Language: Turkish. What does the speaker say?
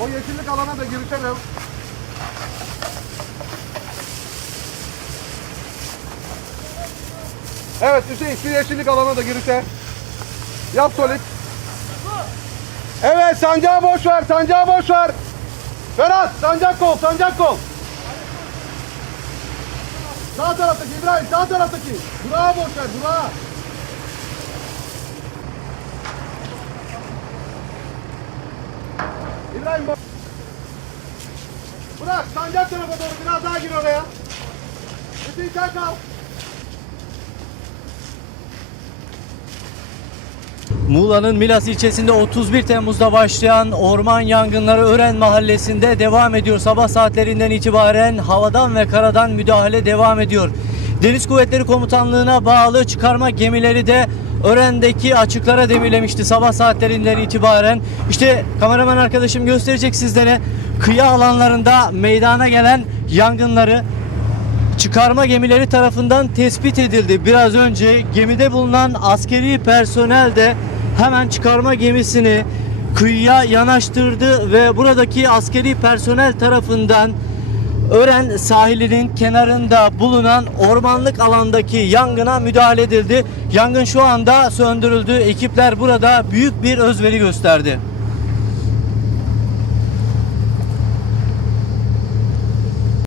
O yeşillik alana da girişelim. Evet Hüseyin şu yeşillik alana da girişe. Yap solid. Evet sancağı boş ver, sancağı boş ver. Ferhat, sancak kol, sancak kol. Sağ taraftaki İbrahim, sağ taraftaki. Durağı boş ver, durağı. İbrahim boş. Bırak, sancak tarafa doğru biraz daha gir oraya. Hüseyin sen kal. Muğla'nın Milas ilçesinde 31 Temmuz'da başlayan orman yangınları Ören mahallesinde devam ediyor. Sabah saatlerinden itibaren havadan ve karadan müdahale devam ediyor. Deniz Kuvvetleri Komutanlığı'na bağlı çıkarma gemileri de Ören'deki açıklara demirlemişti sabah saatlerinden itibaren. İşte kameraman arkadaşım gösterecek sizlere kıyı alanlarında meydana gelen yangınları çıkarma gemileri tarafından tespit edildi. Biraz önce gemide bulunan askeri personel de hemen çıkarma gemisini kıyıya yanaştırdı ve buradaki askeri personel tarafından Ören sahilinin kenarında bulunan ormanlık alandaki yangına müdahale edildi. Yangın şu anda söndürüldü. Ekipler burada büyük bir özveri gösterdi.